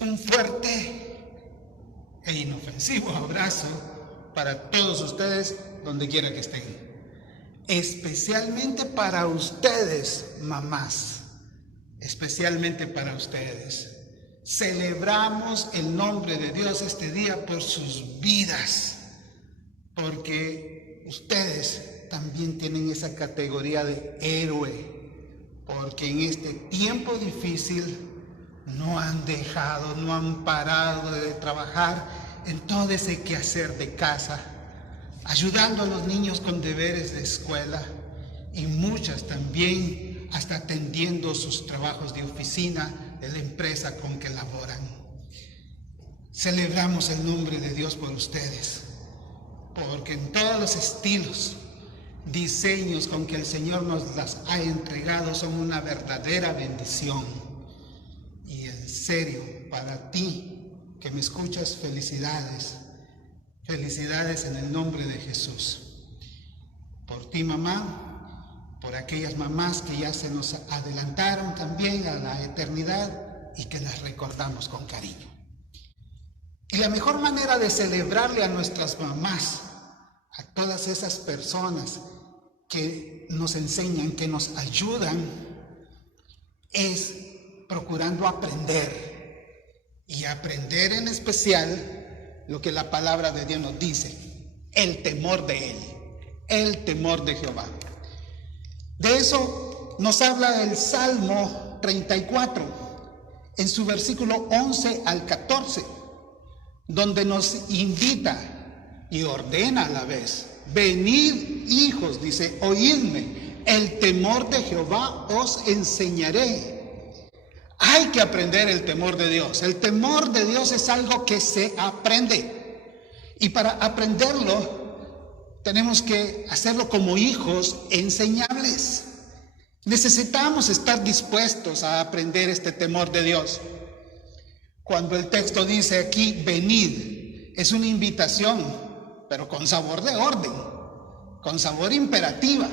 Un fuerte e inofensivo abrazo para todos ustedes donde quiera que estén. Especialmente para ustedes, mamás. Especialmente para ustedes. Celebramos el nombre de Dios este día por sus vidas. Porque ustedes también tienen esa categoría de héroe. Porque en este tiempo difícil no han dejado, no han parado de trabajar en todo ese quehacer de casa, ayudando a los niños con deberes de escuela y muchas también hasta atendiendo sus trabajos de oficina de la empresa con que laboran. Celebramos el nombre de Dios por ustedes, porque en todos los estilos, diseños con que el Señor nos las ha entregado son una verdadera bendición. Y en serio, para ti que me escuchas, felicidades. Felicidades en el nombre de Jesús. Por ti, mamá, por aquellas mamás que ya se nos adelantaron también a la eternidad y que las recordamos con cariño. Y la mejor manera de celebrarle a nuestras mamás, a todas esas personas que nos enseñan, que nos ayudan, es procurando aprender. Y aprender en especial lo que la palabra de Dios nos dice, el temor de Él, el temor de Jehová. De eso nos habla el Salmo 34, en su versículo 11 al 14, donde nos invita y ordena a la vez, venid hijos, dice, oídme, el temor de Jehová os enseñaré. Hay que aprender el temor de Dios. El temor de Dios es algo que se aprende. Y para aprenderlo, tenemos que hacerlo como hijos enseñables. Necesitamos estar dispuestos a aprender este temor de Dios. Cuando el texto dice aquí, venid, es una invitación, pero con sabor de orden, con sabor imperativa,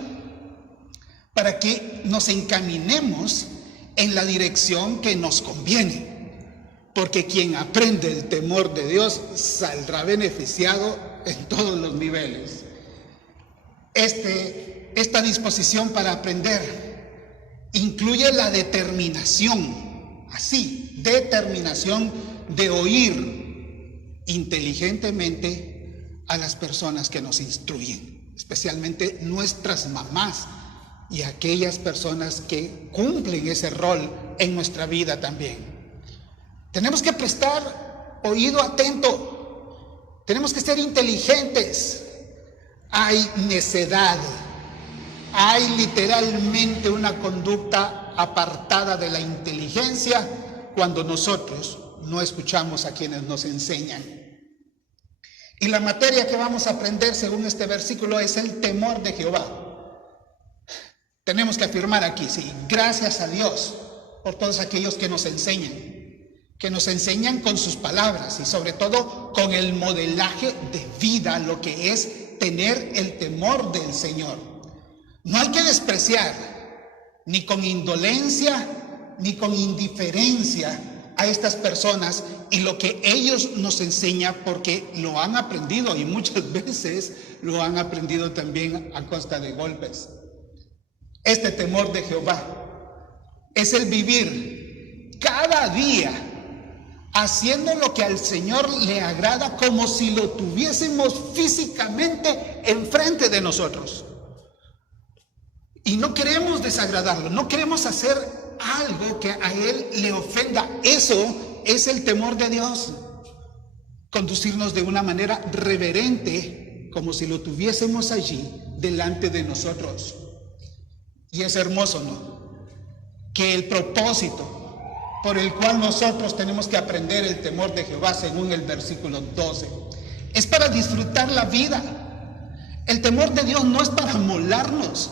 para que nos encaminemos en la dirección que nos conviene, porque quien aprende el temor de Dios saldrá beneficiado en todos los niveles. Esta disposición para aprender incluye la determinación, determinación de oír inteligentemente a las personas que nos instruyen, especialmente nuestras mamás, y aquellas personas que cumplen ese rol en nuestra vida también. Tenemos que prestar oído atento, tenemos que ser inteligentes. Hay necedad, hay literalmente una conducta apartada de la inteligencia cuando nosotros no escuchamos a quienes nos enseñan. Y la materia que vamos a aprender según este versículo es el temor de Jehová. Tenemos que afirmar aquí, sí, gracias a Dios por todos aquellos que nos enseñan con sus palabras y sobre todo con el modelaje de vida, lo que es tener el temor del Señor. No hay que despreciar ni con indolencia ni con indiferencia a estas personas y lo que ellos nos enseñan, porque lo han aprendido y muchas veces lo han aprendido también a costa de golpes. Este temor de Jehová es el vivir cada día haciendo lo que al Señor le agrada, como si lo tuviésemos físicamente enfrente de nosotros. Y no queremos desagradarlo, no queremos hacer algo que a Él le ofenda. Eso es el temor de Dios. Conducirnos de una manera reverente, como si lo tuviésemos allí delante de nosotros. Y es hermoso, ¿no? Que el propósito por el cual nosotros tenemos que aprender el temor de Jehová, según el versículo 12, es para disfrutar la vida. El temor de Dios no es para amolarnos,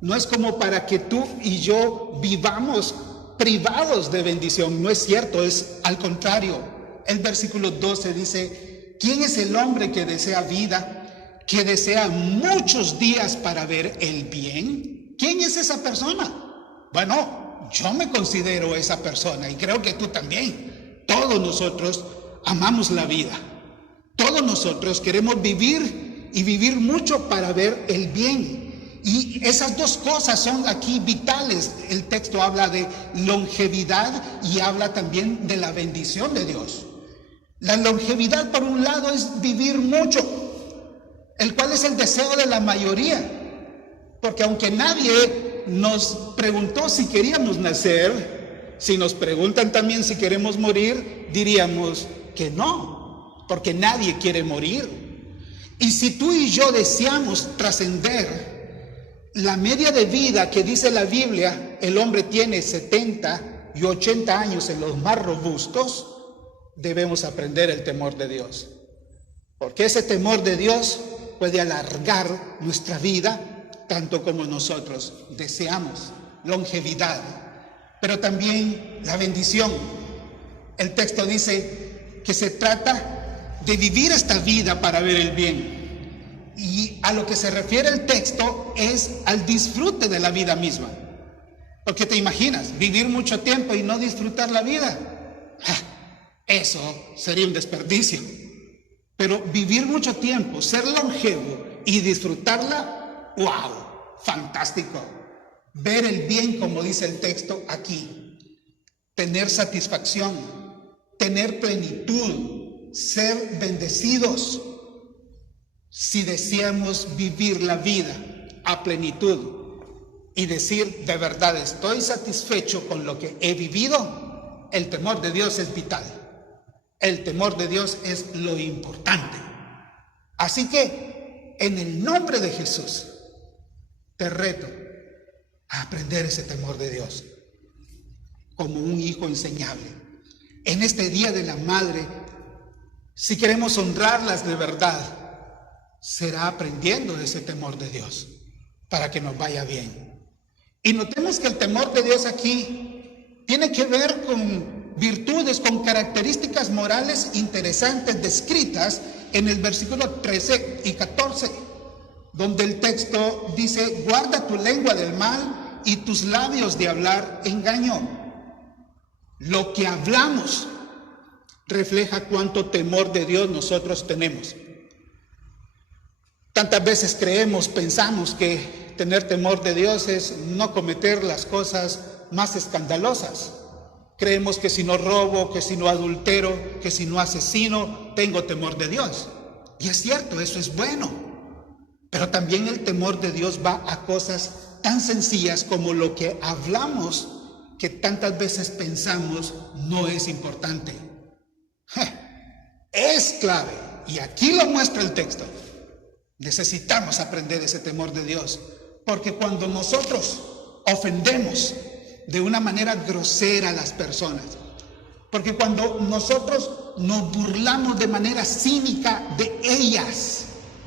no es como para que tú y yo vivamos privados de bendición, no es cierto, es al contrario. El versículo 12 dice, ¿quién es el hombre que desea vida, que desea muchos días para ver el bien? ¿Quién es esa persona? Bueno, yo me considero esa persona y creo que tú también. todos nosotros amamos la vida. Todos nosotros queremos vivir y vivir mucho para ver el bien. Y esas dos cosas son aquí vitales. El texto habla de longevidad y habla también de la bendición de Dios. La longevidad, por un lado, es vivir mucho, el cual es el deseo de la mayoría. Porque aunque nadie nos preguntó si queríamos nacer, si nos preguntan también si queremos morir, diríamos que no. Porque nadie quiere morir. Y si tú y yo deseamos trascender la media de vida que dice la Biblia, el hombre tiene 70 y 80 años en los más robustos, debemos aprender el temor de Dios. Porque ese temor de Dios puede alargar nuestra vida tanto como nosotros deseamos longevidad, pero también la bendición. El texto dice que se trata de vivir esta vida para ver el bien. Y a lo que se refiere el texto es al disfrute de la vida misma. Porque te imaginas, vivir mucho tiempo y no disfrutar la vida. Eso sería un desperdicio. Pero vivir mucho tiempo, ser longevo y disfrutarla, ¡wow! Fantástico. Ver el bien, como dice el texto aquí. Tener satisfacción, tener plenitud, ser bendecidos. Si deseamos vivir la vida a plenitud y decir de verdad estoy satisfecho con lo que he vivido, el temor de Dios es vital. El temor de Dios es lo importante. Así que en el nombre de Jesús te reto a aprender ese temor de Dios como un hijo enseñable. En este Día de la Madre, si queremos honrarlas de verdad, será aprendiendo de ese temor de Dios para que nos vaya bien. Y notemos que el temor de Dios aquí tiene que ver con virtudes, con características morales interesantes descritas en el versículo 13 y 14, donde el texto dice: guarda tu lengua del mal y tus labios de hablar engaño. Lo que hablamos refleja cuánto temor de Dios nosotros tenemos. Tantas veces pensamos que tener temor de Dios es no cometer las cosas más escandalosas. Creemos que si no robo, que si no adultero, que si no asesino, tengo temor de Dios. Y es cierto, eso es bueno. Pero también el temor de Dios va a cosas tan sencillas como lo que hablamos, que tantas veces pensamos no es importante. Es clave, y aquí lo muestra el texto. Necesitamos aprender ese temor de Dios, porque cuando nosotros ofendemos de una manera grosera a las personas, porque cuando nosotros nos burlamos de manera cínica de ellas,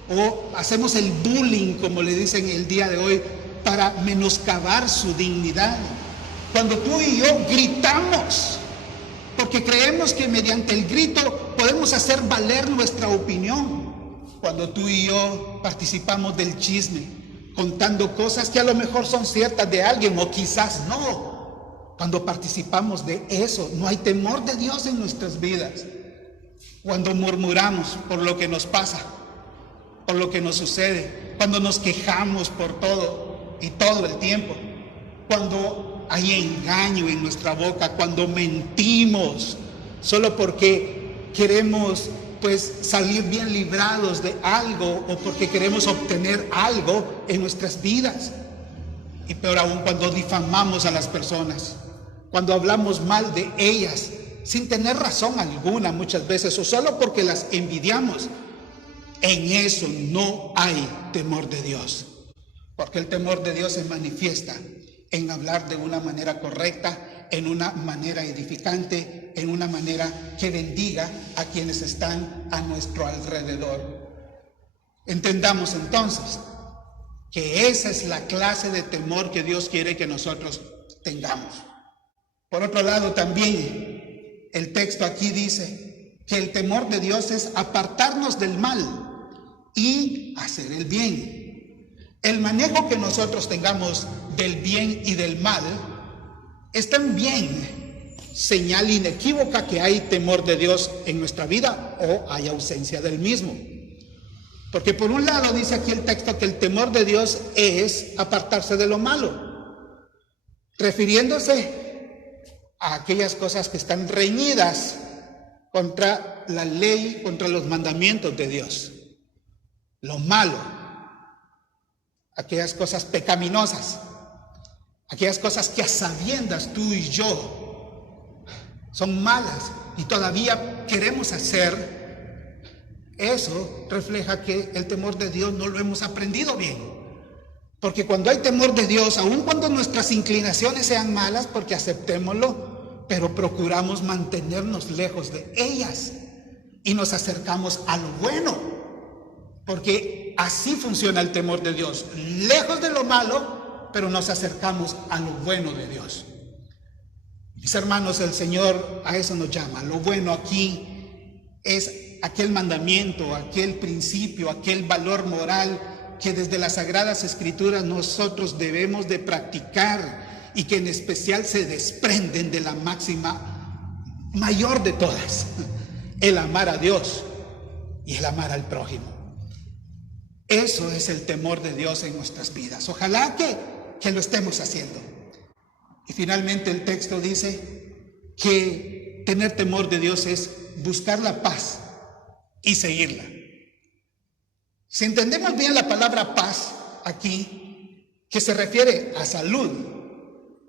o hacemos el bullying, como le dicen el día de hoy, para menoscabar su dignidad, cuando tú y yo gritamos, porque creemos que mediante el grito podemos hacer valer nuestra opinión, cuando tú y yo participamos del chisme, contando cosas que a lo mejor son ciertas de alguien o quizás no, cuando participamos de eso, no hay temor de Dios en nuestras vidas. Cuando murmuramos por lo que nos pasa, por lo que nos sucede, cuando nos quejamos por todo y todo el tiempo, cuando hay engaño en nuestra boca, cuando mentimos solo porque queremos salir bien librados de algo o porque queremos obtener algo en nuestras vidas. Y peor aún, cuando difamamos a las personas, cuando hablamos mal de ellas sin tener razón alguna muchas veces, o solo porque las envidiamos. En eso no hay temor de Dios, porque el temor de Dios se manifiesta en hablar de una manera correcta, en una manera edificante, en una manera que bendiga a quienes están a nuestro alrededor. Entendamos entonces que esa es la clase de temor que Dios quiere que nosotros tengamos. Por otro lado, también el texto aquí dice que el temor de Dios es apartarnos del mal y hacer el bien. El manejo que nosotros tengamos del bien y del mal es tan bien señal inequívoca que hay temor de Dios en nuestra vida o hay ausencia del mismo. Porque por un lado dice aquí el texto que el temor de Dios es apartarse de lo malo, refiriéndose a aquellas cosas que están reñidas contra la ley, contra los mandamientos de Dios. Lo malo, aquellas cosas pecaminosas, aquellas cosas que a sabiendas tú y yo son malas y todavía queremos hacer. Eso refleja que el temor de Dios no lo hemos aprendido bien. Porque cuando hay temor de Dios, aun cuando nuestras inclinaciones sean malas, porque aceptémoslo, pero procuramos mantenernos lejos de ellas y nos acercamos a lo bueno. Porque así funciona el temor de Dios. Lejos de lo malo, pero nos acercamos a lo bueno de Dios. Mis hermanos, el Señor a eso nos llama. Lo bueno aquí es aquel mandamiento, aquel principio, aquel valor moral que desde las Sagradas Escrituras nosotros debemos de practicar y que en especial se desprenden de la máxima mayor de todas, el amar a Dios y el amar al prójimo. Eso es el temor de Dios en nuestras vidas. Ojalá que lo estemos haciendo. Y finalmente el texto dice que tener temor de Dios es buscar la paz y seguirla. Si entendemos bien la palabra paz aquí, que se refiere a salud,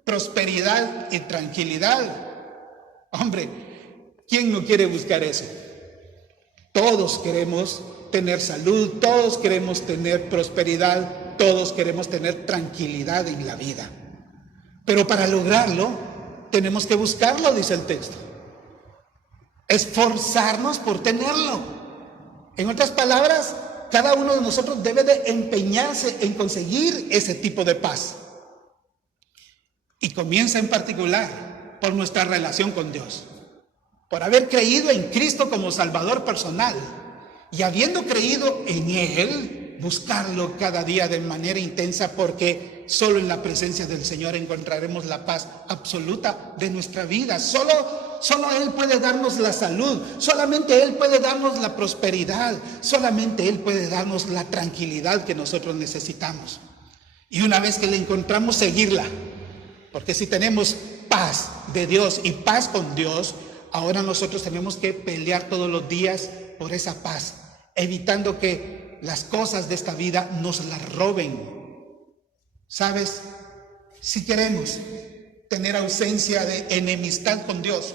prosperidad y tranquilidad, hombre, ¿quién no quiere buscar eso? Todos queremos tener salud, todos queremos tener prosperidad, todos queremos tener tranquilidad en la vida. Pero para lograrlo, tenemos que buscarlo, dice el texto. Esforzarnos por tenerlo. En otras palabras, cada uno de nosotros debe de empeñarse en conseguir ese tipo de paz. Y comienza en particular por nuestra relación con Dios. Por haber creído en Cristo como Salvador personal. Y habiendo creído en Él, buscarlo cada día de manera intensa, porque solo en la presencia del Señor encontraremos la paz absoluta de nuestra vida. Solo Él puede darnos la salud, solamente Él puede darnos la prosperidad, solamente Él puede darnos la tranquilidad que nosotros necesitamos. Y una vez que la encontramos, seguirla. Porque si tenemos paz de Dios y paz con Dios, ahora nosotros tenemos que pelear todos los días por esa paz, evitando que las cosas de esta vida nos las roben. ¿Sabes? Si queremos tener ausencia de enemistad con Dios,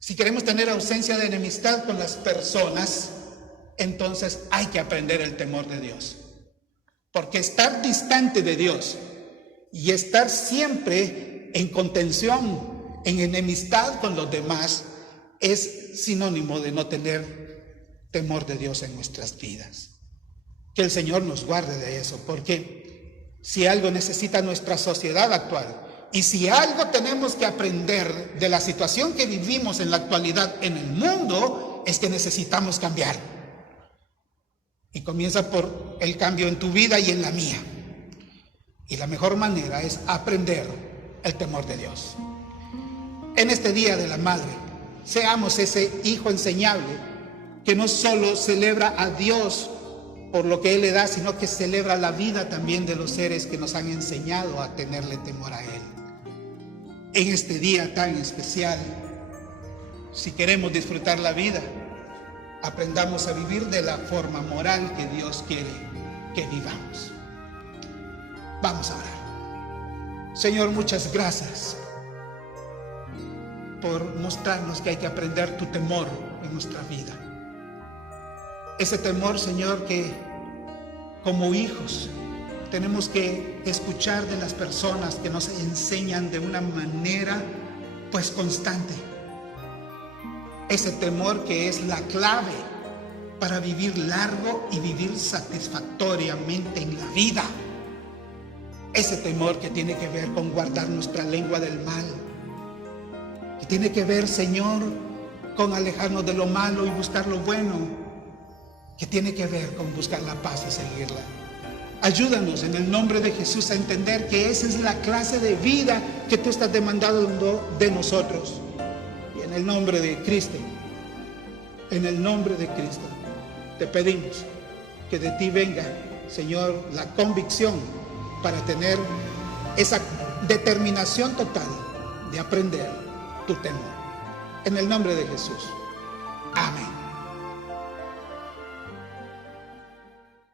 si queremos tener ausencia de enemistad con las personas, entonces hay que aprender el temor de Dios. Porque estar distante de Dios y estar siempre en contención, en enemistad con los demás, es sinónimo de no tener temor de Dios en nuestras vidas. Que el Señor nos guarde de eso, porque si algo necesita nuestra sociedad actual, y si algo tenemos que aprender de la situación que vivimos en la actualidad en el mundo, es que necesitamos cambiar. Y comienza por el cambio en tu vida y en la mía. Y la mejor manera es aprender el temor de Dios. En este Día de la Madre, seamos ese hijo enseñable que no solo celebra a Dios por lo que Él le da, sino que celebra la vida también de los seres que nos han enseñado a tenerle temor a Él. En este día tan especial, si queremos disfrutar la vida, aprendamos a vivir de la forma moral que Dios quiere que vivamos. Vamos a orar. Señor, muchas gracias por mostrarnos que hay que aprender tu temor en nuestra vida. Ese temor, Señor, que como hijos tenemos que escuchar de las personas que nos enseñan de una manera pues constante. Ese temor que es la clave para vivir largo y vivir satisfactoriamente en la vida. Ese temor que tiene que ver con guardar nuestra lengua del mal, que tiene que ver, Señor, con alejarnos de lo malo y buscar lo bueno, que tiene que ver con buscar la paz y seguirla. Ayúdanos en el nombre de Jesús a entender que esa es la clase de vida que tú estás demandando de nosotros. Y en el nombre de Cristo, te pedimos que de ti venga, Señor, la convicción para tener esa determinación total de aprender tu temor. En el nombre de Jesús. Amén.